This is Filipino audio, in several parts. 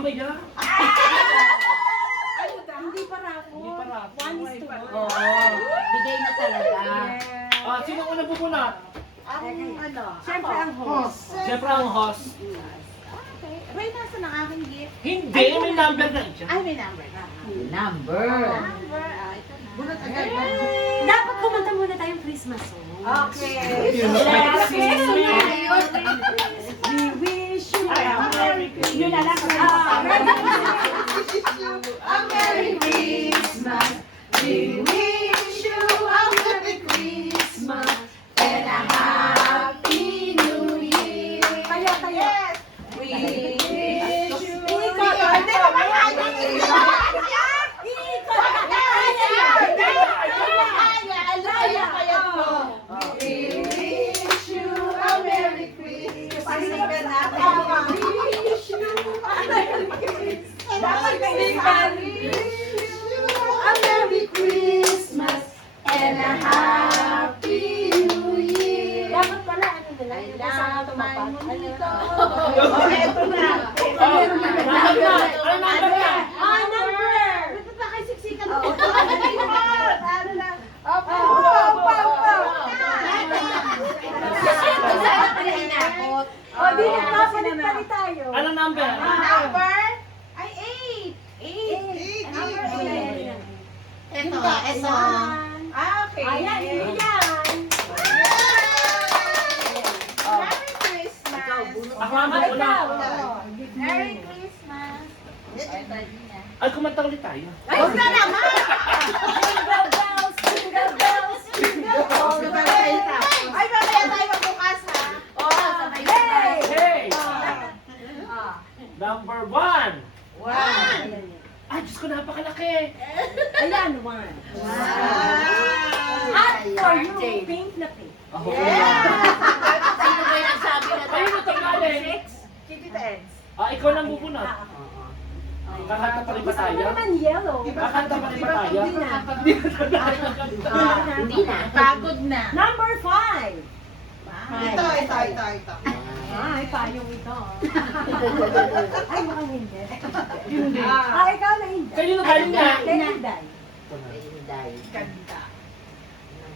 Mamaya. Hindi pa raffle. Hindi pa raffle. 1:1. Oo. Bigay na talaga. Sino una bubunot? Siyempre ang host. Siyempre ang host. Okay. Ray, nasa ng aking gift? Hindi, may number na siya. Ay, may number na. Number. Number, ito na. Bunot agad ba? Dapat kumanta muna tayong Christmas song. Okay. We wish you Ay, a Merry Christmas. Yun na lang. A Merry Christmas. We wish you a Merry Christmas and a Happy New Year. Kaya. We wish you. Hindi ko a Merry Christmas and a Happy New Year. Dapat pala, ano nila? I Yung kasama love tumapat. my monito. Eto na. Ano number na? Number! Ba't ba kayo siksikan? Di nagpapalit tayo. Anong number? Number? Ay, 8. Number 8. Ito. Okay. Ayan, yun yan. Merry Christmas. Ako ang bubunot. Merry Christmas. Ay, kumanta ulit tayo. Huwag na naman! Jingle bells, jingle bells, jingle bells. Ay, mamaya tayo magbukas, ha? Sabay Hey! Hey! Number 1. Ay, Diyos ko, napakalaki. Ayan, 1. At for you, pink na pink. Sino ba yung nagsabi na Ayun na ito galing. Ikaw lang bubunot. Kakanta pa rin ba tayo? Ano naman yellow? Kakanta pa rin ba tayo? Hindi na. Hindi na. Pagod na. Number 5. Ito. Ay, payong ito. Ay, mukhang hindi. Hindi. Ikaw na hindi. Kayo na galing na. Kay Hinday. Hinday. Ganda.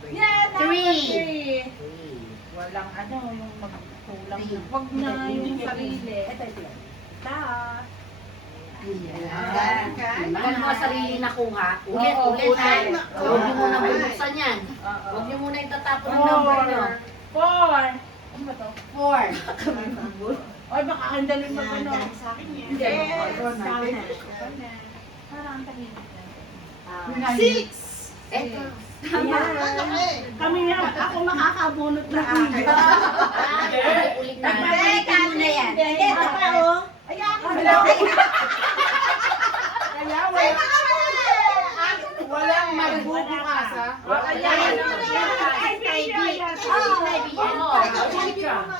Number Yeah, number 3. 3. Walang yung magkulang. Huwag na yung sarili. Ito. Ilan mo sarili na kuha? Ulit Oo, ha. ulit. Huwag niyo muna bubuksan yan. Huwag niyo muna itatapon ang number nyo. 4. Ano ba to? 4. Ay, baka ang daling mag-ano. Hindi. Yes. Parang ang tahimik. 6. Eto. Kami nga, ako makakabunot na akin. Ulitan. Teka, Muna yan. Ito pa, oh. Ayan. Kaya walang magbubukas, ha? Ayan.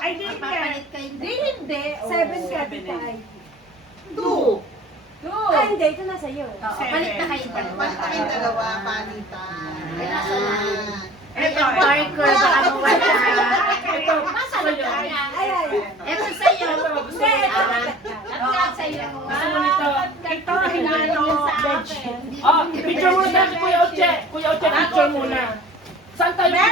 Ay, Papalit kayo. Hindi. 7 kapitay. 2. Ay, hindi. Ito na sa'yo. Papalit na kayo. Kayong dalawa, panitan. Ay, nasa na. Ito. Parker, baka mawala. Ito. Sa'yo. Ay. Eto sa'yo. Hindi, ito. Lahat sa'yo. Gusto mo nito? Ito, hinalo sa akin. Picture muna tayo kay Kuya Oche. Kuya Oche, picture muna.